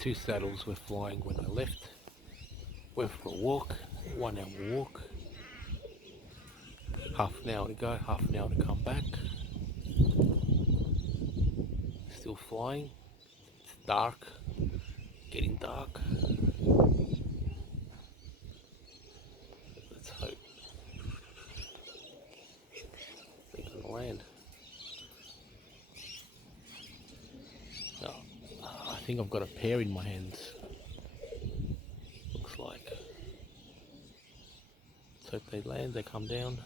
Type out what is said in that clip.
two saddles were flying when I left. Went for a walk, 1 hour walk. Half an hour to go, half an hour to come back. Still flying. It's dark, getting dark. Let's hope they can land. Oh, I think I've got a pair in my hands. Looks like. Let's hope they land, they come down.